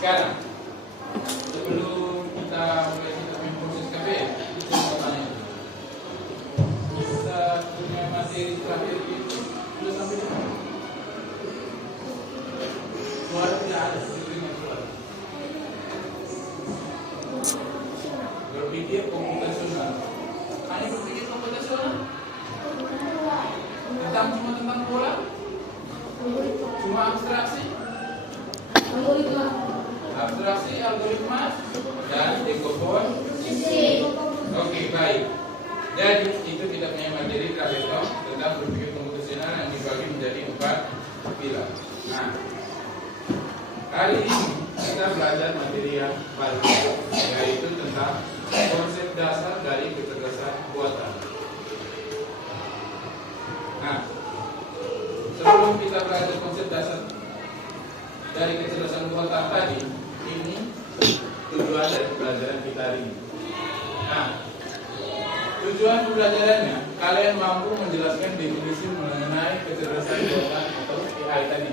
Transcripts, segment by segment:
Sekarang sebelum kita mulai main proses KPM, kita mau tanya dulu. Kita punya materi terakhir itu sudah sampai di mana? Suara tidak ada, diterima suara. Berpikir komputasional. Hanya berpikir komputasional? Cuma tentang pola? Cuma abstraksi? Abstraksi, algoritma, dan dekomposisi. Oke, baik. Jadi itu kita punya materi terakhir tentang berpikir komputasional yang dibagi menjadi 4 pilar. Nah, kali ini kita belajar materi yang baru, yaitu tentang konsep dasar dari kecerdasan buatan. Nah, sebelum kita belajar konsep dasar dari kecerdasan buatan tadi, ini tujuan dari pembelajaran kita hari ini. Nah, tujuan pembelajarannya, kalian mampu menjelaskan definisi mengenai kecerdasan buatan atau AI tadi.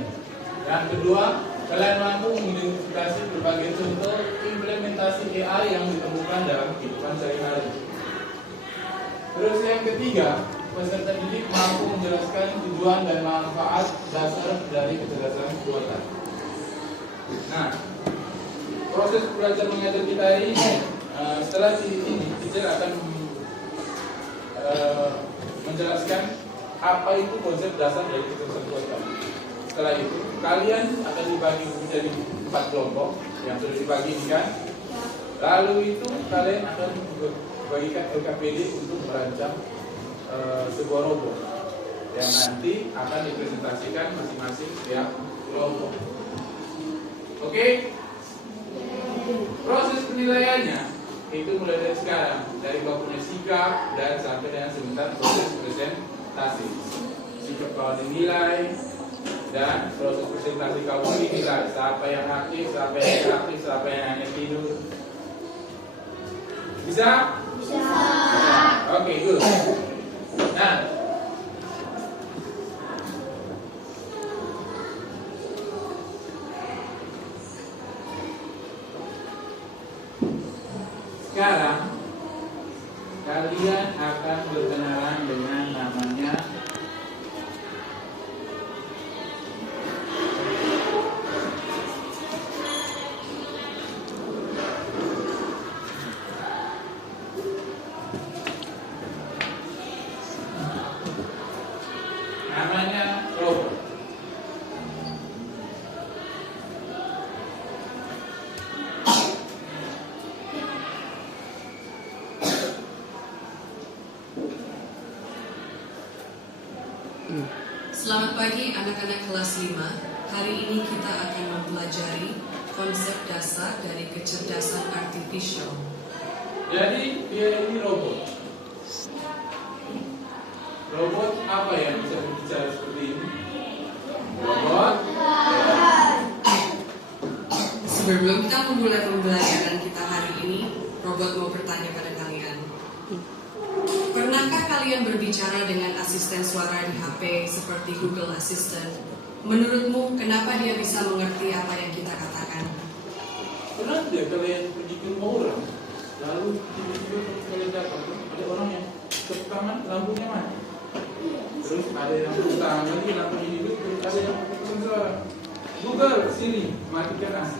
Yang kedua, kalian mampu mengidentifikasi berbagai contoh implementasi AI yang ditemukan dalam kehidupan sehari-hari. Terus yang ketiga, peserta didik mampu menjelaskan tujuan dan manfaat dasar dari kecerdasan buatan. Nah, proses belajar mengajar kita hari ini, setelah ini teacher akan menjelaskan apa itu konsep dasar dari kecerdasan buatan. Setelah itu, kalian akan dibagi menjadi 4 kelompok yang sudah dibagikan. Lalu itu kalian akan bagikan LKPD untuk merancang sebuah robot yang nanti akan dipresentasikan masing-masing setiap kelompok. Oke? Proses penilaiannya itu mulai dari sekarang, dari kau punya sikap dan sampai dengan sebentar proses presentasi. Sikap kau dinilai dan proses presentasi kau dinilai. Siapa yang aktif, siapa yang tidak aktif, siapa yang hanya tidur. Bisa? Bisa. Oke, good. Nah, sekarang kalian akan berkenalan dengan namanya robot. Selamat pagi anak-anak kelas 5. Hari ini kita akan mempelajari konsep dasar dari kecerdasan artifisial. Jadi dia ini robot. Robot apa yang bisa berbicara seperti ini? Robot. Sebelum kita memulai pembelajaran kita hari ini, robot mau bertanya pada kalian. Pernahkah kalian berbicara dengan asisten suara di HP seperti Google Assistant? Menurutmu, kenapa dia bisa mengerti apa yang kita katakan? Pernah tidak kalian pergi ke rumah orang, lalu tiba-tiba kalian dapat ada orang yang tepuk tangan, lampunya mati. Terus ada yang tepuk tangan lagi, lampunya hidup, terus ada yang pesan suara. Google, Siri, matikan AC.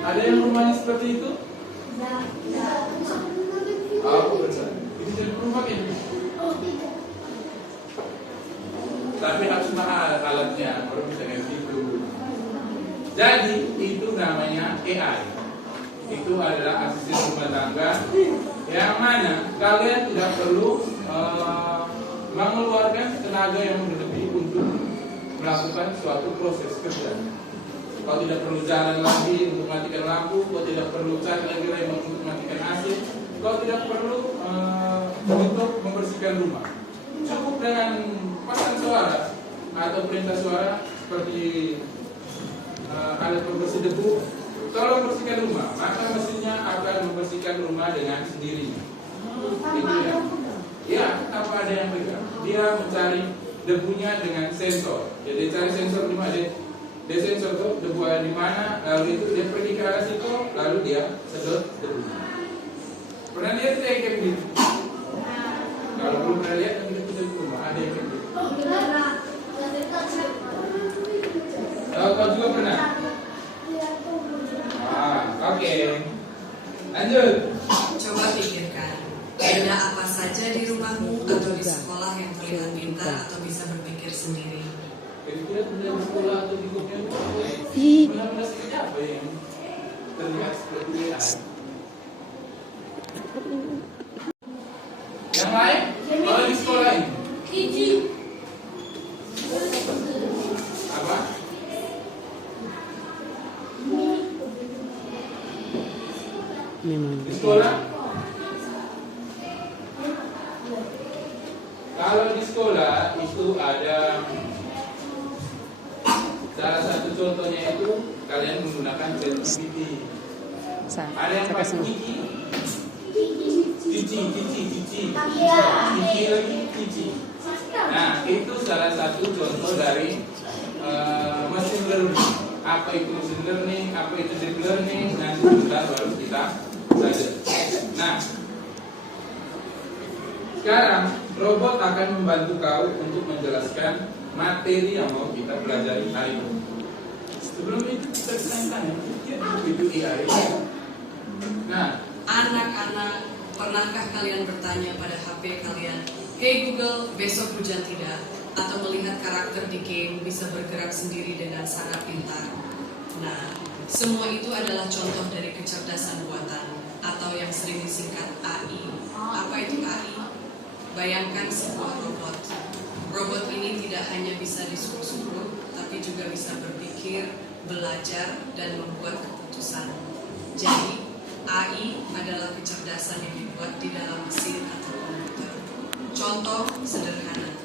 Ada yang rumahnya seperti itu? Aku bersama. Itu jadi berubah ini. Tapi harus mahal alatnya, orang bisa itu. Jadi itu namanya AI. Itu adalah asisten rumah tangga yang mana kalian tidak perlu mengeluarkan tenaga yang berlebih untuk melakukan suatu proses kerja. Kau tidak perlu jalan lagi untuk matikan lampu, kau tidak perlu cari lagi remote untuk matikan AC, kau tidak perlu untuk membersihkan rumah. Cukup dengan pasang suara atau perintah suara seperti alat pembersih debu. Kalau membersihkan rumah, maka mesinnya akan membersihkan rumah dengan sendirinya. Itu ya. Ya, tanpa ada yang pegang. Dia mencari debunya dengan sensor. Jadi cari sensor di mana? Dia sensor tuh debu ada di mana, lalu itu dia pergi ke arah situ, lalu dia sedot debu. Pernah lihat kayak gitu? Kalau belum pernah lihat, nanti kita di rumah ada yang kayak gitu. Kau juga pernah? Oke. Lanjut. Coba pikirkan, ada apa saja di rumahmu atau di sekolah yang terlihat pintar atau bisa berpikir sendiri? Kira-kira di sekolah atau di grupnya benar-benar seperti apa yang terlihat seperti AI? Yang lain? Kalau di sekolah ini? Apa? Di sekolah? Kalau di sekolah itu ada salah satu contohnya itu kalian menggunakan ChatGPT. Ada yang pakai Cici lagi. Nah, itu salah satu contoh dari machine learning. Apa itu machine learning, apa itu deep learning, nanti baru kita belajar. Nah, sekarang robot akan membantu kau untuk menjelaskan materi yang mau kita pelajari hari ini. Sebelum itu kita tanya, itu AI. Nah, anak-anak, pernahkah kalian bertanya pada HP kalian, "Hey Google, besok hujan tidak?" Atau melihat karakter di game bisa bergerak sendiri dengan sangat pintar? Nah, semua itu adalah contoh dari kecerdasan buatan atau yang sering disingkat AI. Apa itu AI? Bayangkan sebuah robot. Robot ini tidak hanya bisa disuruh-suruh, tapi juga bisa berpikir, belajar, dan membuat keputusan. Jadi, AI adalah kecerdasan yang dibuat di dalam mesin atau komputer. Contoh sederhana,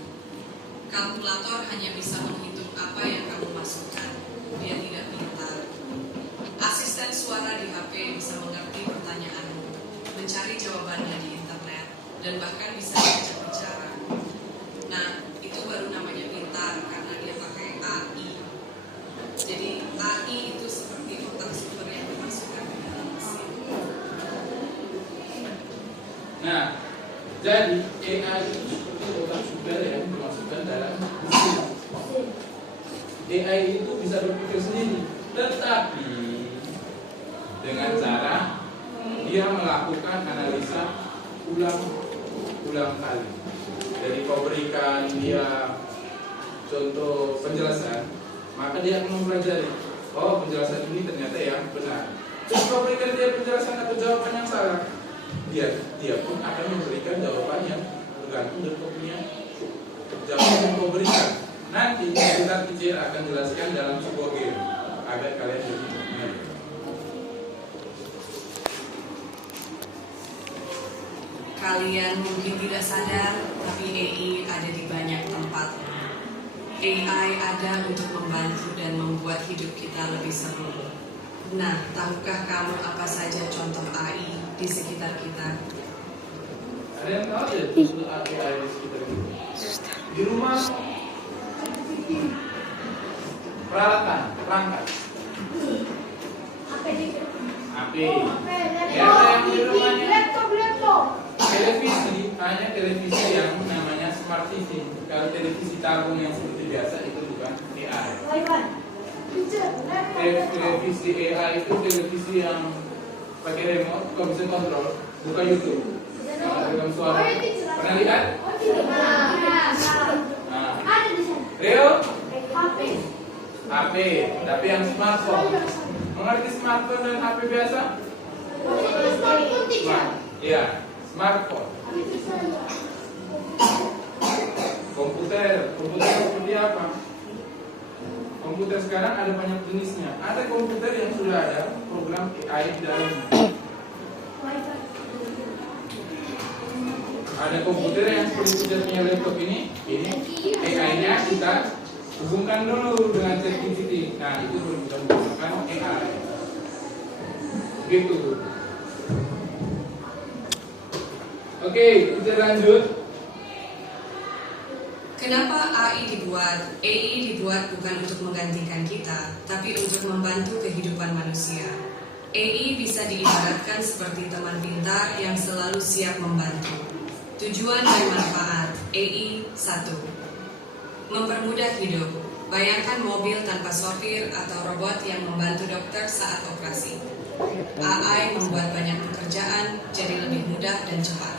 kalkulator hanya bisa menghitung apa yang kamu masukkan. Dia tidak pintar. Asisten suara di HP bisa mengerti pertanyaanmu, mencari jawabannya di internet, dan bahkan bisa diajak bicara. Nah, itu baru namanya pintar karena dia pakai AI. Jadi AI itu seperti otak super yang dimasukkan ke dalam mesin. Nah, jadi AI itu seperti otak super yang dimasukkan dalam mesin. AI itu bisa berpikir sendiri, tetapi dengan cara dia melakukan analisa ulang kali. Jadi kau berikan dia contoh penjelasan, maka dia akan mempelajari. Oh, penjelasan ini ternyata yang benar. Terus kau berikan dia penjelasan atau jawaban yang salah, dia pun akan memberikan jawaban yang bergantung dari kau punya jawaban yang kau berikan. Nanti kita teacher akan jelaskan dalam sebuah game agar kalian lebih mengerti. Kalian mungkin tidak sadar, tapi AI ada di banyak tempat. AI ada untuk membantu dan membuat hidup kita lebih seru. Nah, tahukah kamu apa saja contoh AI di sekitar kita? Ada yang tahu ya contoh AI di sekitar kita? Di rumah peralatan, perangkat. HP. Ya, yang di rumahnya televisi, hanya televisi yang namanya smart TV. Kalau televisi tabung yang seperti biasa itu bukan AI. Televisi AI itu televisi yang pakai remote, kau bisa kontrol, buka YouTube. Dengan suara. Pernah lihat? Nah. Rio? HP, tapi yang smartphone. Mengerti smartphone dan HP biasa? Iya, smartphone. Komputer seperti apa? Komputer sekarang ada banyak jenisnya. Ada komputer yang sudah ada program AI di dalamnya. Ada komputer yang seperti kita punya laptop ini AI-nya kita hubungkan dulu dengan ChatGPT. Nah, itu baru kita menggunakan AI. Gitu. Oke, kita lanjut. Kenapa AI dibuat bukan untuk menggantikan kita, tapi untuk membantu kehidupan manusia. AI bisa diibaratkan seperti teman pintar yang selalu siap membantu. Tujuan dan manfaat AI 1. Mempermudah hidup. Bayangkan mobil tanpa sopir atau robot yang membantu dokter saat operasi. AI membuat banyak pekerjaan jadi lebih mudah dan cepat.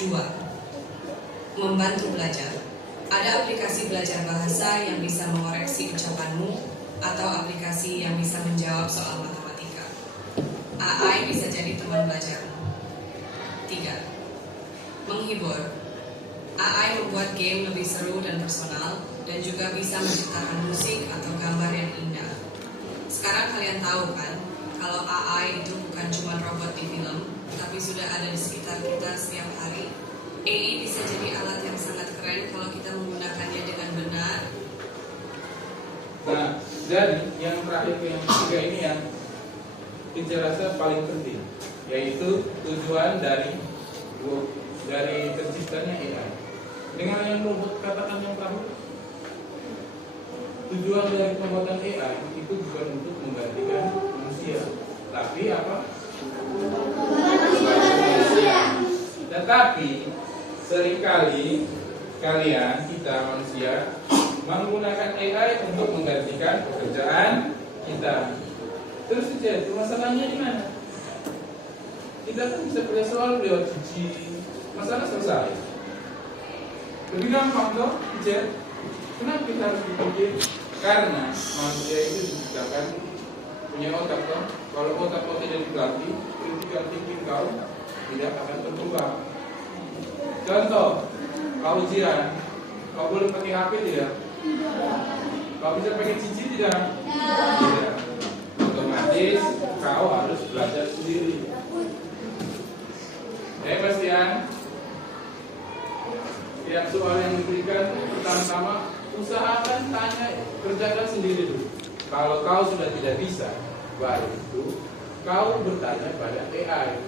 2. Membantu belajar. Ada aplikasi belajar bahasa yang bisa mengoreksi ucapanmu atau aplikasi yang bisa menjawab soal matematika. AI bisa jadi teman belajarmu. 3. Menghibur. AI membuat game lebih seru dan personal dan juga bisa menciptakan musik atau gambar yang indah. Sekarang kalian tahu kan, kalau AI itu bukan cuma robot di film, tapi sudah ada di sekitar kita setiap hari. AI bisa jadi alat yang sangat keren kalau kita menggunakannya dengan benar. Nah, jadi yang terakhir yang ketiga ini yang saya rasa paling penting, yaitu tujuan dari terciptanya AI. Dengan yang robot katakan yang terakhir, tujuan dari pembuatan AI itu bukan untuk menggantikan manusia, tapi apa? Manusia. Tetapi seringkali kita manusia menggunakan AI untuk menggantikan pekerjaan kita. Terus itu masalahnya di mana? Kita kan bisa kerja soal lewat cuci, masalah selesai. Lebih gampang toh, Jen. Kenapa kita harus dipikir? Karena manusia itu diciptakan punya otak toh. Kalau otak kau tidak dilatih, critical thinking kau tidak akan berkembang. Contoh, kau ujian, kau boleh pakai HP tidak? Kau bisa pakai cici tidak? Tidak. Otomatis kau harus belajar sendiri. Bastian, setiap soal yang diberikan pertama-tama usahakan tanya, kerjakan sendiri dulu. Kalau kau sudah tidak bisa, baru itu kau bertanya pada AI.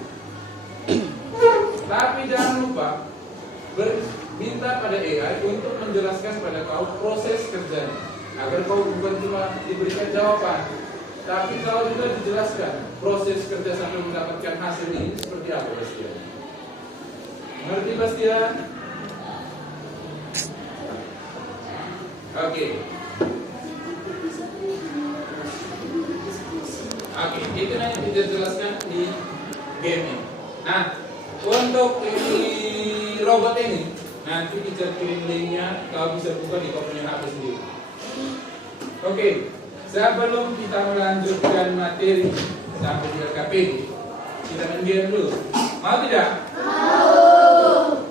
Tapi jangan lupa minta pada AI untuk menjelaskan pada kau proses kerjanya, agar kau bukan cuma diberikan jawaban, tapi kau juga dijelaskan proses kerja sampai mendapatkan hasil ini seperti apa, Bastian. Mengerti, Bastian? Oke, itu nanti dijelaskan di game ini. Nah, untuk ini robot ini nanti kita kirim linknya, kau bisa buka di kau punya HP sendiri. Oke, sebelum kita melanjutkan materi sampai di LKPD, kita main game dulu. Mau tidak? Mau.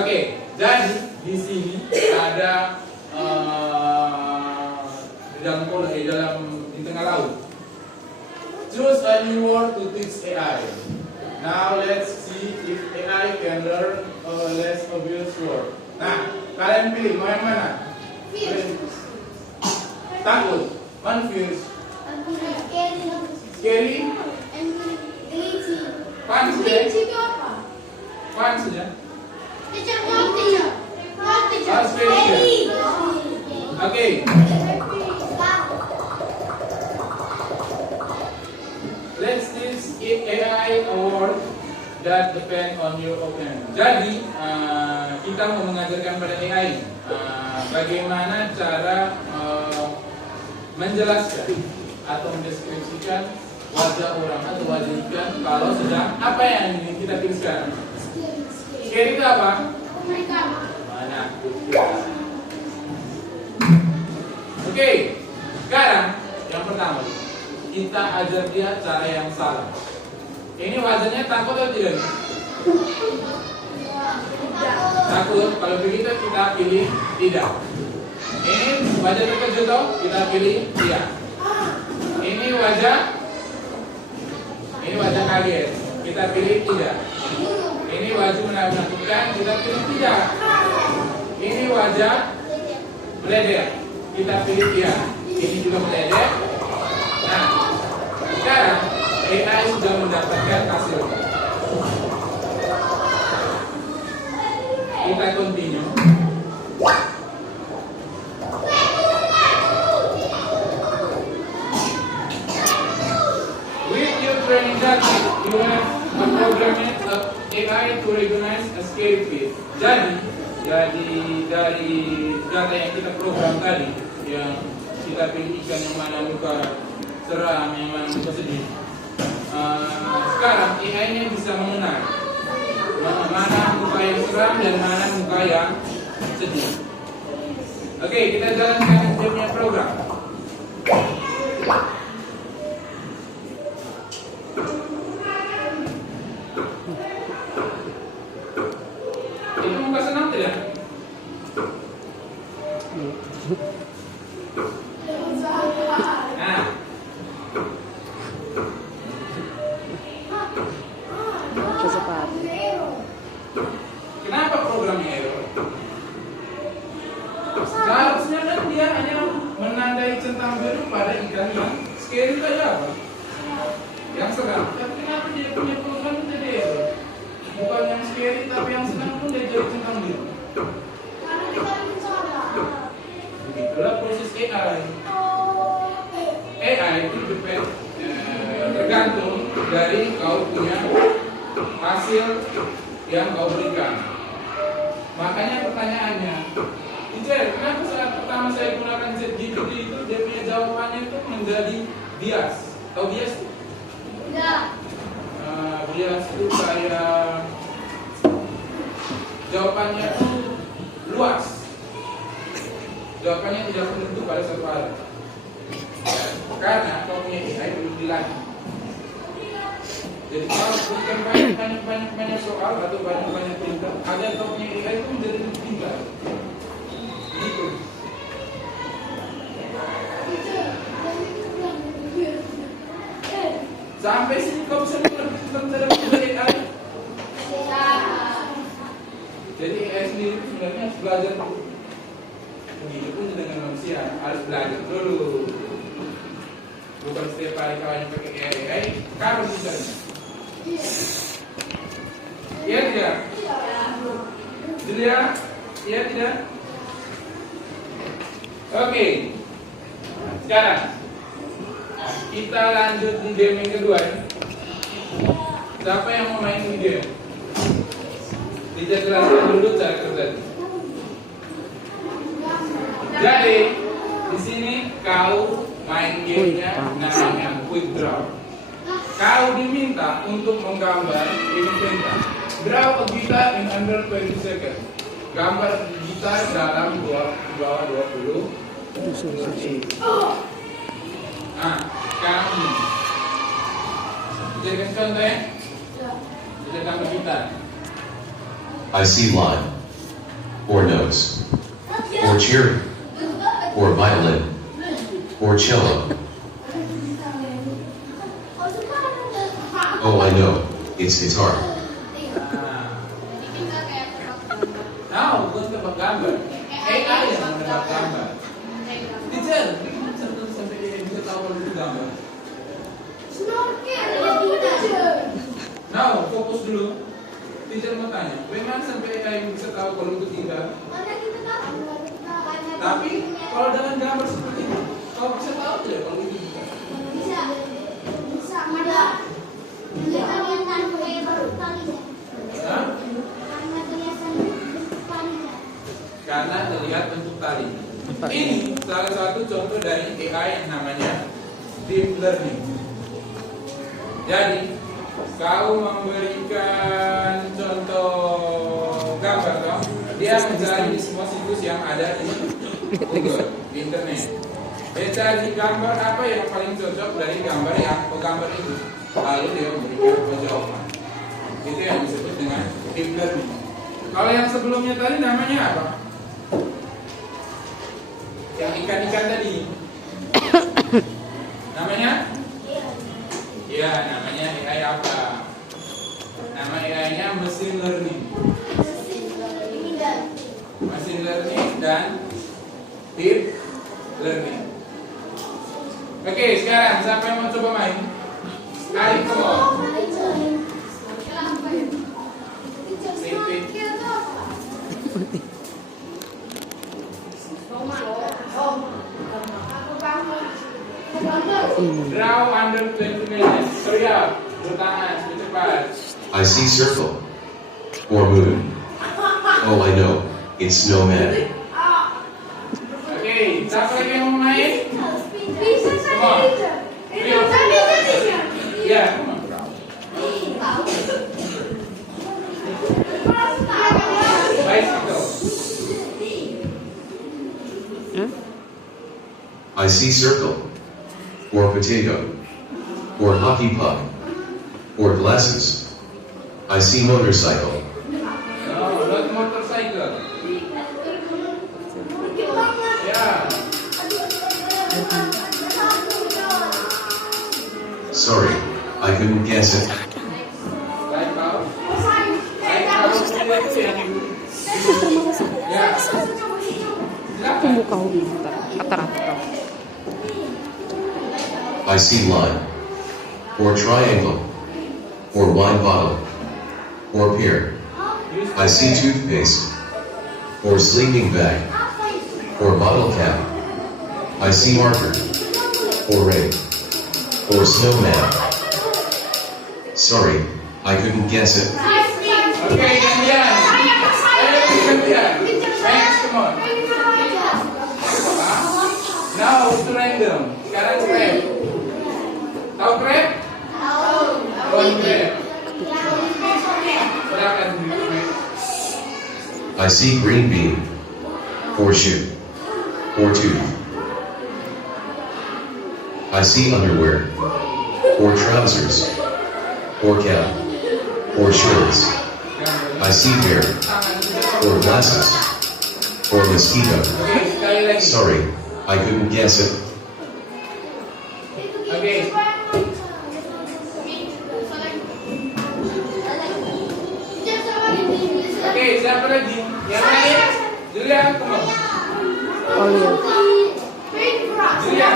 Oke, jadi di sini ada di tengah laut. Choose a new word to teach AI. Now let's see if AI can learn a less obvious word. Nah, kalian pilih mau yang mana? Takut, confused, scary, fun sudah? Fun sudah? Okay. Let's teach AI a word that depend on your opinion. Jadi kita mau mengajarkan pada AI bagaimana cara menjelaskan atau mendeskripsikan wajah orang atau wajah ikan kalau sedang apa yang ini kita tuliskan. Scary itu apa? Mana? Oke, sekarang yang pertama kita ajar dia cara yang salah. Ini wajahnya takut atau tidak? Takut. Kalau begitu kita pilih tidak. Ini wajah terkejut toh, kita pilih iya. Ini wajah kaget, kita pilih tidak. Ini wajah menakutkan, kita pilih tidak. Ini wajah meledek, kita pilih iya. Ini juga meledek. Nah, sekarang AI sudah mendapatkan hasil. Kita continue. training data, you have a program AI to recognize a scary face. Jadi dari data yang kita program tadi, yang kita pilih ikan yang mana muka seram, yang mana muka sedih. Sekarang AI-nya bisa mengenal mana muka yang seram dan mana muka yang sedih. Oke, kita jalankan dia punya program. Itu muka senang tidak? Nah, kenapa programnya error? Seharusnya kan dia hanya menandai centang biru pada ikan yang scary saja apa? Yang seram. Tapi kenapa dia punya program itu jadi error? Bukan yang scary tapi yang senang pun dia jadi centang biru. Begitulah proses AI. AI itu tergantung dari kau punya hasil yang kau berikan. Makanya pertanyaannya, teacher, kenapa saat pertama saya gunakan ChatGPT itu dia punya jawabannya itu menjadi bias? Tahu bias? Tidak. Bias itu kayak jawabannya itu luas. Jawabannya tidak menentu pada satu hal. Karena kau punya AI belum dilatih. Jadi kalau berikan banyak soal atau banyak perintah, agar kau punya AI itu menjadi lebih pintar. Gitu. Sampai sini kau bisa menjadi AI. Jadi AI sendiri itu sebenarnya harus belajar dulu. Begitu pun dengan manusia harus belajar dulu. Bukan setiap hari kawan pakai AI, kamu misalnya. Iya tidak? Julia? Iya tidak? Oke. Sekarang kita lanjut di game yang kedua ya. Siapa yang mau main di game? Dijelaskan dulu cara kerjanya. Jadi di sini kau main gamenya namanya quick draw. Kau diminta untuk menggambar ini perintah. Draw a guitar in under 20 seconds. Gambar gitar dalam bawah 20 detik. Nah, sekarang ini. Jadi contoh ya. Kita gambar gitar. I see line, or notes, or cherry, or violin, or cello. Oh, I know, it's guitar. Nah, bukan tebak gambar. AI yang menebak gambar. Teacher, sampai dia bisa tahu kalau itu gambar. Nah, fokus dulu. Teacher mau tanya, bagaimana sampai AI bisa tahu kalau itu tidak? Tapi kalau dengan gambar seperti itu, kau bisa tahu tidak kalau itu tidak? Hah? Karena terlihat bentuk tali. Ini salah satu contoh dari AI yang namanya deep learning. Jadi kau memberikan contoh gambar, toh? Dia mencari di semua situs yang ada di Google, di internet. Dia cari gambar apa yang paling cocok dari gambar itu, lalu dia memberikan jawaban. Itu yang disebut dengan deep learning. Kalau yang sebelumnya tadi namanya apa? Yang ikan-ikan tadi. Namanya? Ya, namanya AI apa? Nama AI-nya machine learning. Machine learning dan deep learning. Oke, sekarang siapa yang mau coba main? Sekali kok. Aku bangun. Draw under 20 minutes. Hurry up. Bertangan, cepat. I see circle. Or moon. Oh, I know. It's snowman. Oke, siapa lagi yang mau main? Bisa saya teacher. Saya bisa teacher. Ya, come on. Bicycle. I see circle. Or potato. Or hockey puck. Or glasses. I see motorcycle. No, not motorcycle. Ya. Sorry, I couldn't guess it. Like how? Like how? Ya. Silakan. Muka ubi rata-rata. I see line. Or triangle. Or wine bottle. Or pear. I see toothpaste. Or sleeping bag. Or bottle cap. I see marker. Or ring. Or snowman. Sorry, I couldn't guess it. Oke, gantian. Gantian. Next, come on. Now itu random. Sekarang crab. Tahu crab? Tahu crab. Silakan. I see green bean. Or shoe. Or tooth. I see underwear. Or trousers. Or cap. Or shorts. I see bear. Or glasses. Or mosquito. Oke, sekali lagi. Sorry, I couldn't guess it. Oke. Oke, siapa lagi? Yang lain? Julia, come on. Oh iya. Julia.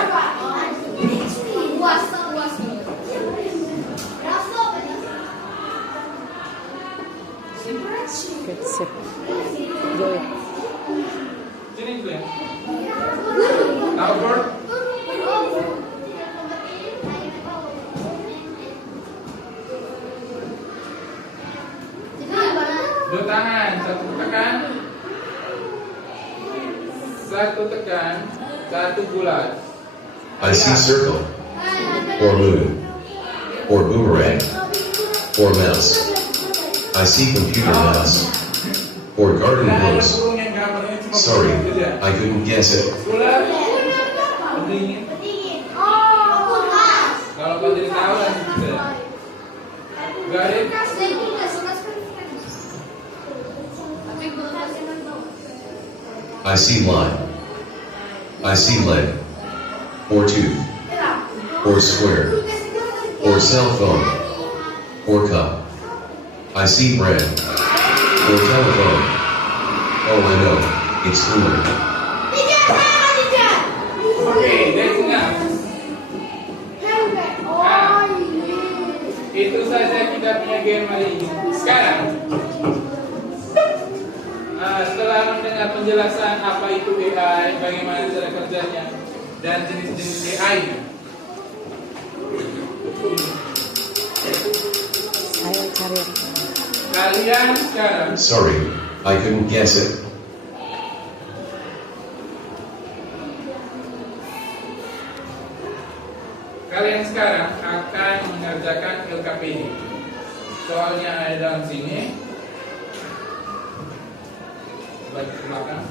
Oke, sip. Joy. Sini Julia. Tahu bird? Dua tangan, satu tekan. Satu tekan, satu bulat. I see circle. Or moon. Or boomerang. Or mouse. I see computer mouse. Or garden Nah, ada hose. burung yang gambarnya cuma Sorry, burung saja. I couldn't guess it. Bulat, pendingin. Kalau kau tidak tahu nanti bisa. Got it? I see line. I see leg. Or tooth. Or square. Or cell phone. Or cup. I see bread. Or telephone. Oh, I know. It's cooler. Oke, that's enough. Itu saja kita punya game hari ini. Sekarang, setelah mendengar penjelasan apa itu AI, bagaimana cara kerjanya, dan jenis-jenis AI-nya, Saya cari. kalian sekarang Sorry, I couldn't guess it. akan mengerjakan LKPD. Soalnya ada dalam sini. Balik ke belakang.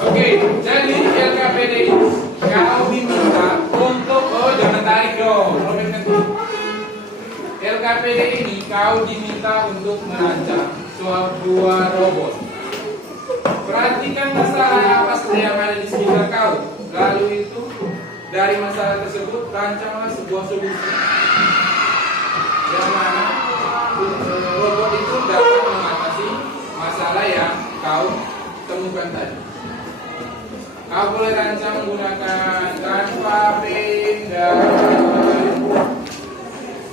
Oke, jadi LKPD ini kau diminta untuk jangan tarik dong, robek nanti. LKPD ini kau diminta untuk merancang dua robot. Perhatikan masalah apa saja yang ada di sekitar kau. Lalu itu dari masalah tersebut rancanglah sebuah solusi yang mana robot itu dapat mengatasi masalah yang kau temukan tadi. Kau boleh rancang menggunakan Canva, Paint,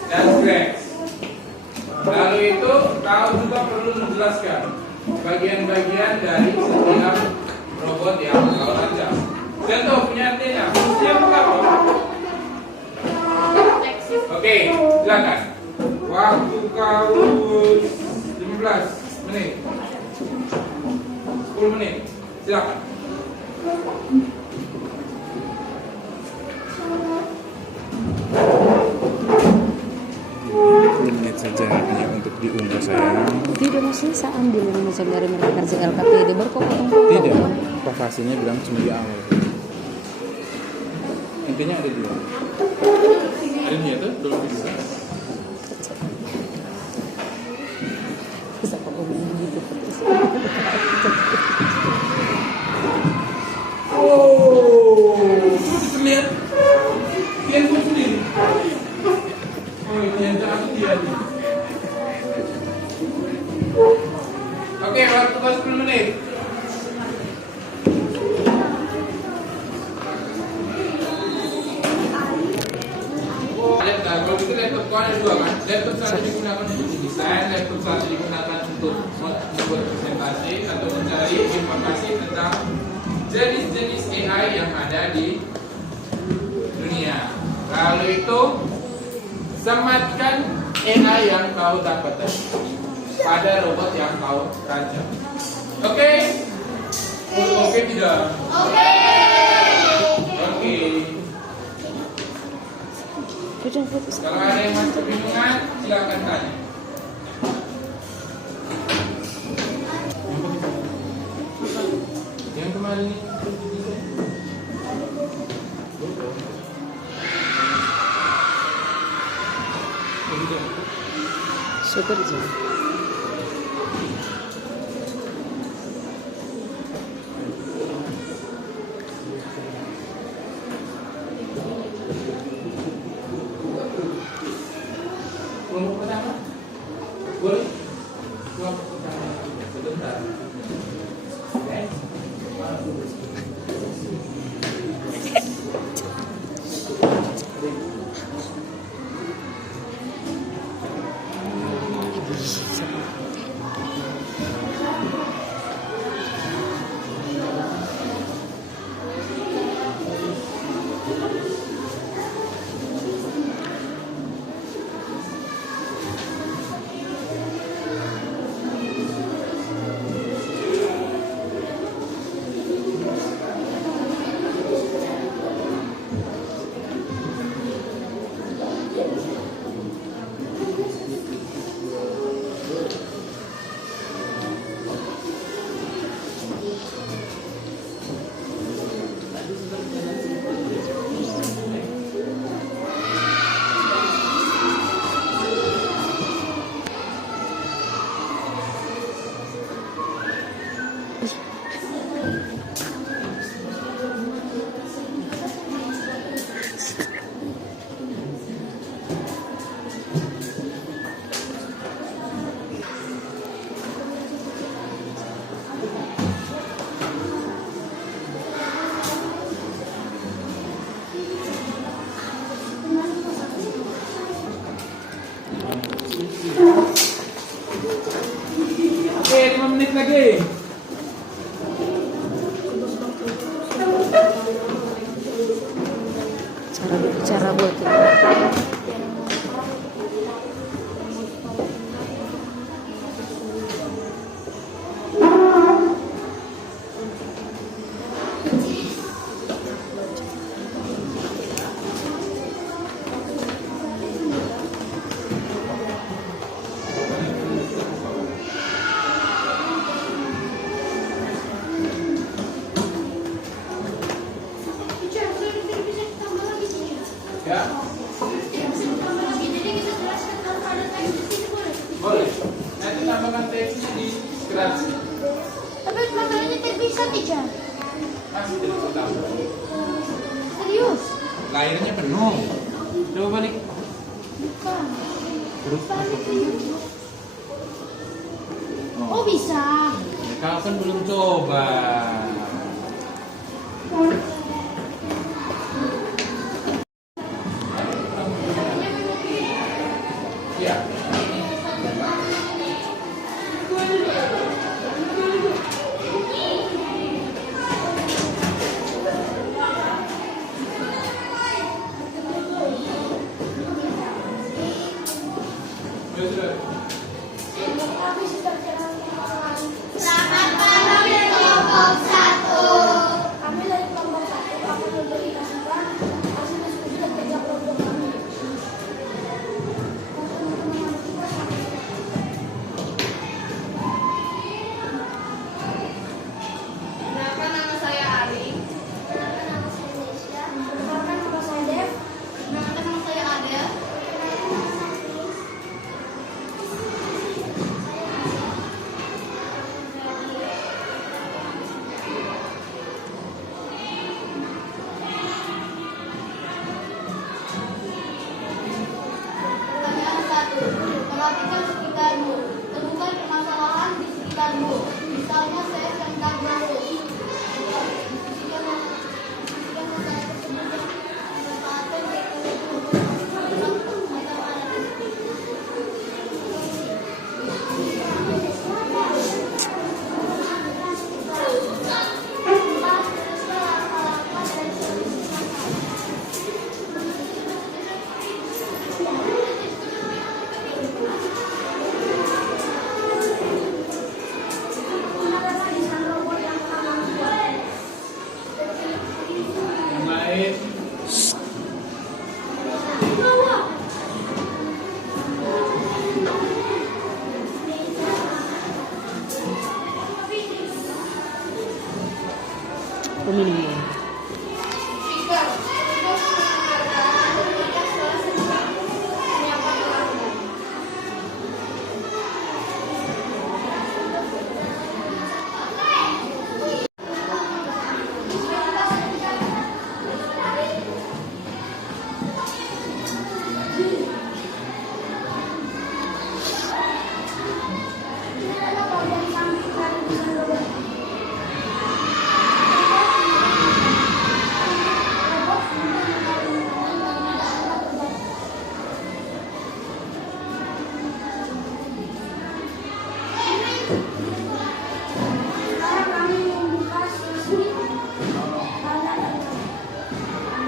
dan Scratch. Lalu itu kau juga perlu menjelaskan bagian-bagian dari setiap robot yang kau rancang. Contoh punya antena, fungsinya apa? Oke, silakan. Waktu kau 15 menit, 10 menit, silakan. 10 menit saja hanya untuk diunggah sayang. Tidak maksudnya saya ambil yang misalnya dari mereka kerja LKPD baru kok potong-potong. Tidak, profasinya bilang cuma di awal. Intinya ada dua. Ada dia tuh belum bisa. Bisa kok ngomong gitu. Oh, terus lihat, dia pun sendiri. Oh, ini yang aku dia. Oke, waktu kau 10 menit. Kalau gitu laptop kau ada dua kan? Laptop satu digunakan untuk desain, laptop satu digunakan untuk membuat presentasi atau mencari informasi tentang jenis-jenis AI yang ada di dunia. Lalu itu sematkan AI yang kau dapatkan pada robot yang kau rancang. Oke? Oke tidak? Oke. Kalau ada yang masih kebingungan, silakan tanya. Yang kemarin ini Syukur aja. kelompok pertama boleh kelompok pertama sebentar. Oke. Oke, 5 menit lagi. Cara buat itu. Teacher, bisa ditambah lagi, teacher. Ya, Bisa ditambah lagi, jadi kita jelaskan tanpa ada teks di sini boleh? boleh. Nanti tambahkan teksnya di scratch. Tapi materinya tidak bisa, teacher. Masih tidak bisa tambah. Serius? Layarnya penuh. Coba balik. Bukan. Terus masuk. Oh, bisa. Ya, kau kan belum coba. Ya. Peminum dulu. Speaker, untuk mendengarkan dan mendengar suara sensor menyapa pelanggan. Sekarang kami membuka sesi tanya dan jawab. Sekarang kami akan menunjukkan jawaban.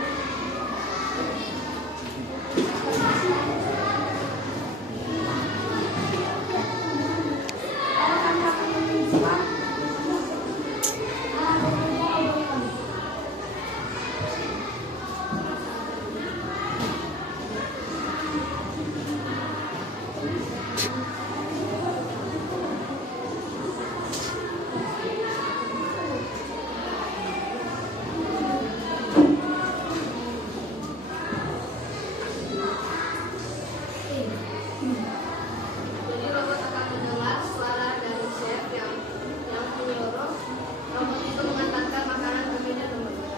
Jadi robot akan mendengar suara dari chef yang menyuruh robot itu mengantarkan makanan ke meja nomor 2.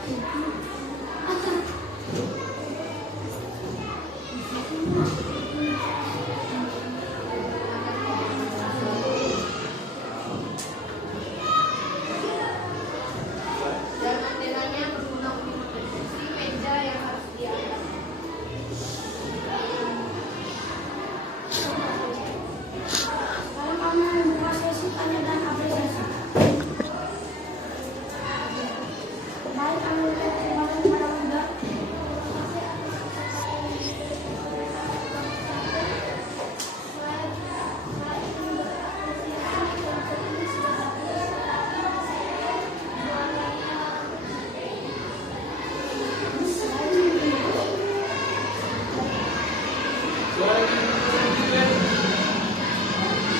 Dan antenanya berguna untuk memdeteksi meja yang harus diangkat. Sekarang kami membuka sesi tanya dan apresiasi. Baik, kami ucapkan terima kasih kepada Anda.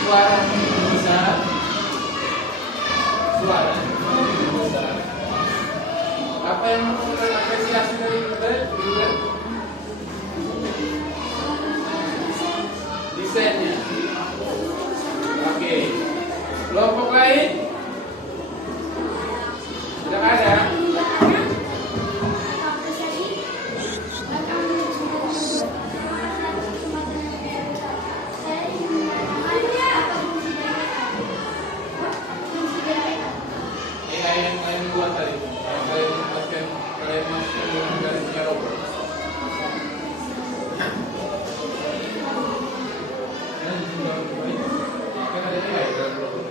Suara yang besar. Suara yang besar. Apa yang merupakan apresiasi dari kita? Desainnya. Oke. Kelompok lain? Tidak ada. Apresiasi dan kami saya ingin mengatakan apa fungsi dari AI yang kalian buat tadi. Kalian masukkan dengan garisnya robot. Kan ada AI dalam robot.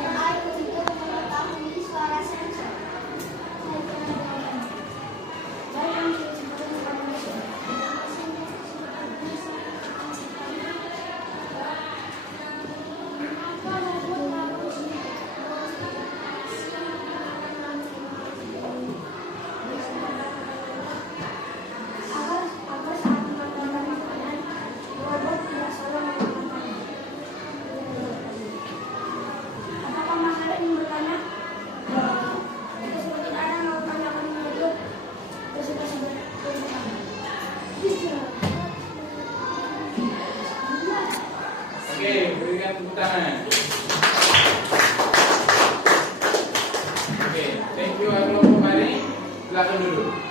AI untuk mengetahui suara sensor. Baik, kami sebutkan kepada mesin. Agar saat mengantarkan makanan, robot tidak salah menggunakannya. Apakah masalah ini bertanya? Jika seperti ada yang mau tanyakan menurut sudah Oke, berikan tepuk tangan. Oke, thank you. Kelompok mari, silakan dulu.